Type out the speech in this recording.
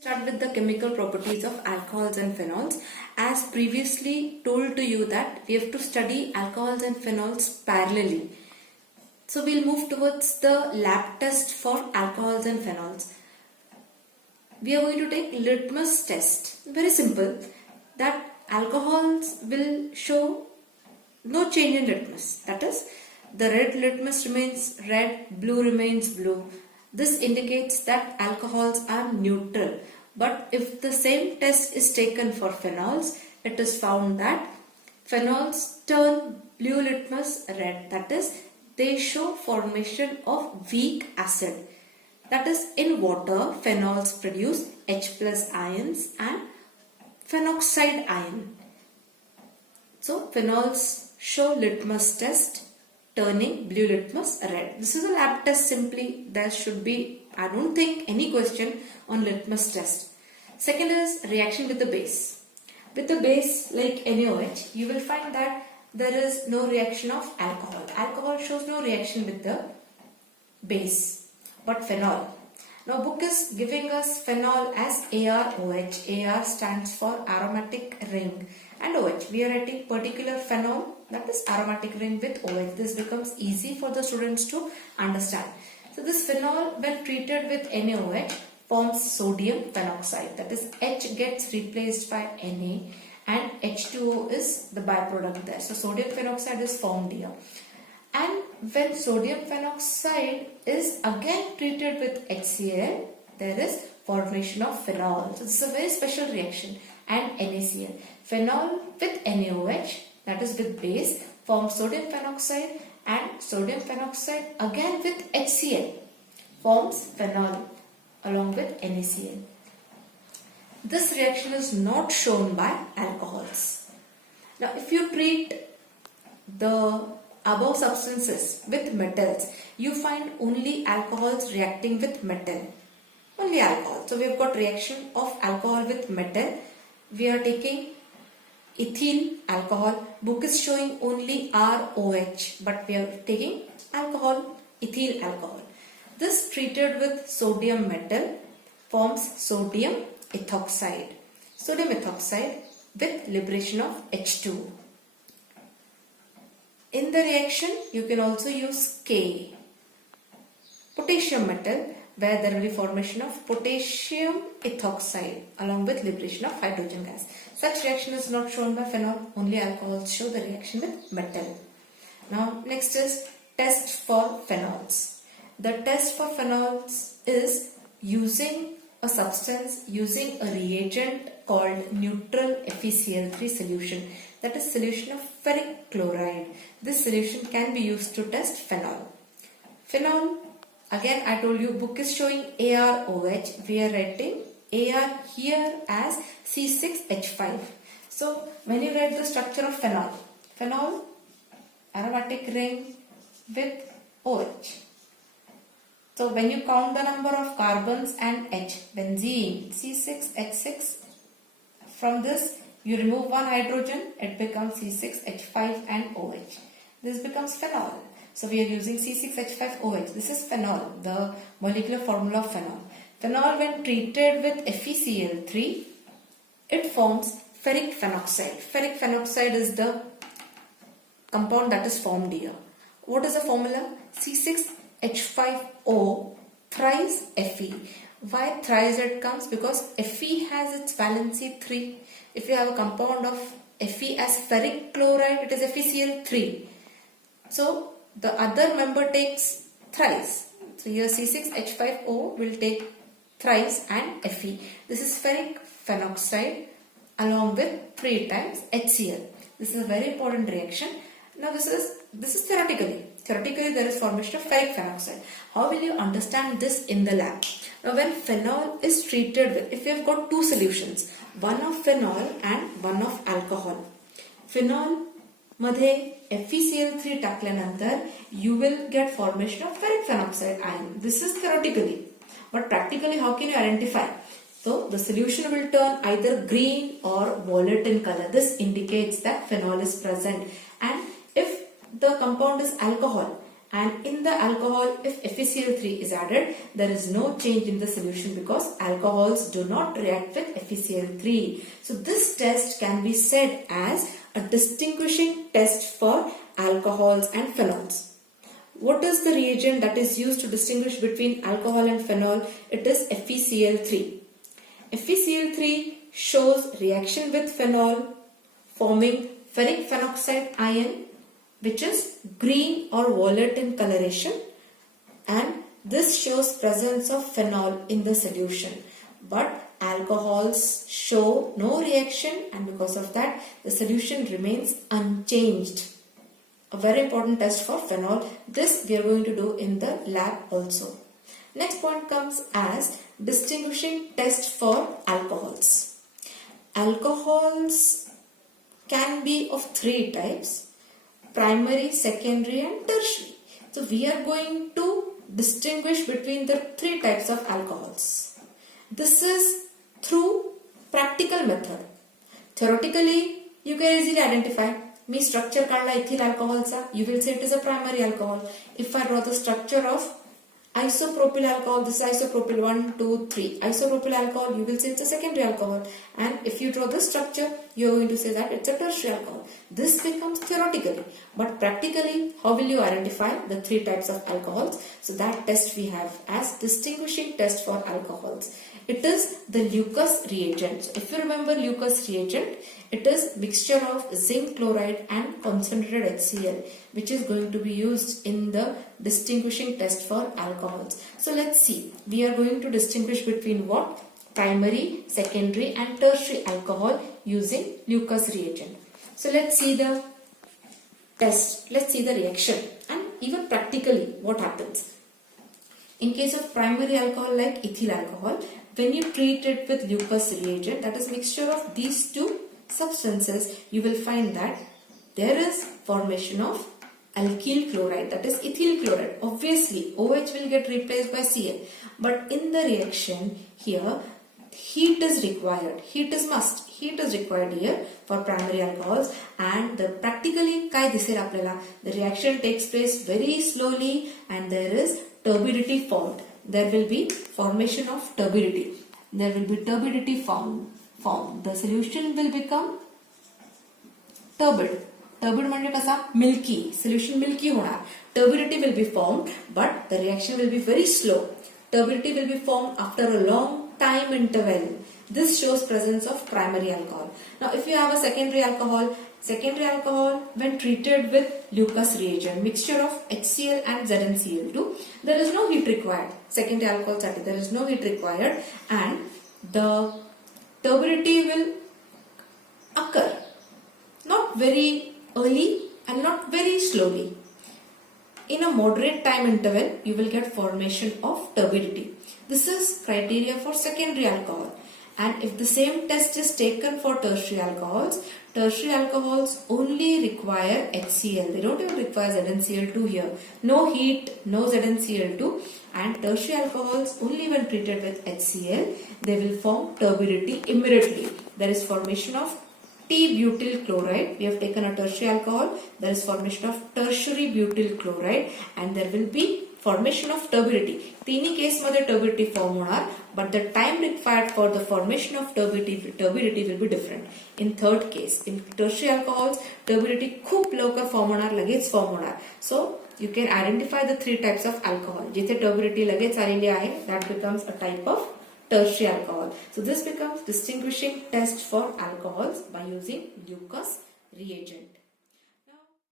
Start with the chemical properties of alcohols and phenols. As previously told to you that we have to study alcohols and phenols parallelly. So we'll move towards the lab test for alcohols and phenols. We are going to take litmus test. Very simple. That alcohols will show no change in litmus. That is, the red litmus remains red, blue remains blue. This indicates that alcohols are neutral. But if the same test is taken for phenols, it is found that phenols turn blue litmus red. That is, they show formation of weak acid. That is, in water, phenols produce H plus ions and phenoxide ion. So, phenols show litmus test turning blue litmus red. This is a lab test simply. There should be, I don't think, any question on litmus test. Second is reaction with the base. With the base like NaOH, you will find that there is no reaction of alcohol. Alcohol shows no reaction with the base. But phenol. Now book is giving us phenol as AROH. AR stands for aromatic ring. And OH, we are writing particular phenol, that is aromatic ring with OH. This becomes easy for the students to understand. So this phenol, when treated with NaOH, forms sodium phenoxide. That is, H gets replaced by Na and H2O is the byproduct there. So sodium phenoxide is formed here. And when sodium phenoxide is again treated with HCl, there is formation of phenol. So this is a very special reaction. And NaCl. Phenol with NaOH, that is with base, forms sodium phenoxide, and sodium phenoxide again with HCl forms phenol along with NaCl. This reaction is not shown by alcohols. Now if you treat the above substances with metals, you find only alcohols reacting with metal. Only alcohol. So we have got reaction of alcohol with metal. We are taking ethyl alcohol. Book is showing only ROH, but we are taking alcohol, ethyl alcohol. This treated with sodium metal forms sodium ethoxide. Sodium ethoxide with liberation of H2. In the reaction, you can also use K. Potassium metal, where there will be formation of potassium ethoxide along with liberation of hydrogen gas. Such reaction is not shown by phenol, only alcohols show the reaction with metal. Now next is test for phenols. The test for phenols is using a substance, using a reagent called neutral FeCl3 solution. That is solution of ferric chloride. This solution can be used to test phenol. Phenol, again I told you, book is showing AROH. We are writing AR here as C6H5. So when you write the structure of phenol, phenol, aromatic ring with OH. So when you count the number of carbons and H, benzene, C6H6, from this you remove one hydrogen, it becomes C6H5 and OH. This becomes phenol. So we are using C6H5OH. This is phenol, the molecular formula of phenol. Phenol, when treated with FeCl3, it forms ferric phenoxide. Ferric phenoxide is the compound that is formed here. What is the formula? C6H5O thrice Fe. Why thrice it comes? Because Fe has its valency 3. If you have a compound of Fe as ferric chloride, it is FeCl3. So the other member takes thrice. So here C6H5O will take thrice and Fe. This is ferric phenoxide along with 3 times HCl. This is a very important reaction. Now this is theoretically. Theoretically there is formation of ferric phenoxide. How will you understand this in the lab? Now when phenol is treated with, if you have got two solutions, one of phenol and one of alcohol. Phenol मध्ये FeCl3 टाकल्यानंतर you will get formation of ferric phenoxide ion. This is theoretically. But practically how can you identify? So the solution will turn either green or violet in color. This indicates that phenol is present. And if the compound is alcohol, and in the alcohol, if FeCl3 is added, there is no change in the solution because alcohols do not react with FeCl3. So this test can be said as a distinguishing test for alcohols and phenols. What is the reagent that is used to distinguish between alcohol and phenol? It is FeCl3. FeCl3 shows reaction with phenol forming ferric phenoxide ion, which is green or violet in coloration, and this shows presence of phenol in the solution. But alcohols show no reaction, and because of that the solution remains unchanged. A very important test for phenol. This we are going to do in the lab also. Next point comes as distinguishing test for alcohols. Alcohols can be of three types: primary, secondary and tertiary. So we are going to distinguish between the three types of alcohols. This is through practical method. Theoretically, you can easily identify. Me structure काढला ethyl alcohol चा, you will say it is a primary alcohol. If I draw the structure of isopropyl alcohol, this is isopropyl 1, 2, 3. Isopropyl alcohol, you will say it's a secondary alcohol. And if you draw this structure, you are going to say that it's a tertiary alcohol. This becomes theoretically. But practically, how will you identify the three types of alcohols? So that test we have as distinguishing test for alcohols. It is the Lucas reagent. So if you remember Lucas reagent, it is mixture of zinc chloride and concentrated HCl, which is going to be used in the distinguishing test for alcohols. So let's see. We are going to distinguish between what? Primary, secondary and tertiary alcohol using Lucas reagent. So let's see the test. Let's see the reaction and even practically what happens. In case of primary alcohol like ethyl alcohol, when you treat it with Lucas reagent, that is mixture of these two substances, you will find that there is formation of alkyl chloride, that is ethyl chloride. Obviously, OH will get replaced by Cl. But in the reaction here, heat is required. Heat is must. Heat is required here for primary alcohols. And practically, काय दिसेल आपल्याला? The reaction takes place very slowly and there is turbidity formed. There will be formation of turbidity. There will be turbidity formed. The solution will become turbid. Turbid म्हणजे कसा? Milky. Solution milky होणार. Turbidity will be formed, but the reaction will be very slow. Turbidity will be formed after a long time interval. This shows presence of primary alcohol. Now, if you have a secondary alcohol when treated with Lucas reagent, mixture of HCl and ZnCl2, there is no heat required. Secondary alcohol साठी there is no heat required, and the turbidity will occur not very early and not very slowly. In a moderate time interval, you will get formation of turbidity. This is criteria for secondary alcohol. And if the same test is taken for tertiary alcohols only require HCl. They don't even require ZnCl2 here. No heat, no ZnCl2. And tertiary alcohols, only when treated with HCl, they will form turbidity immediately. There is formation of T-butyl chloride. We have taken a tertiary alcohol. There is formation of tertiary butyl chloride and there will be formation of turbidity. तीनही case मध्ये turbidity form होणार, but the time required for the formation of turbidity will be different. In third case, in tertiary alcohols, turbidity खूप लवकर form होणार, लगेच form होणार. So you can identify the three types of alcohol. जिथे turbidity लगेच आलेली आहे, that becomes a type of tertiary alcohol. So this becomes distinguishing test for alcohols by using Lucas reagent.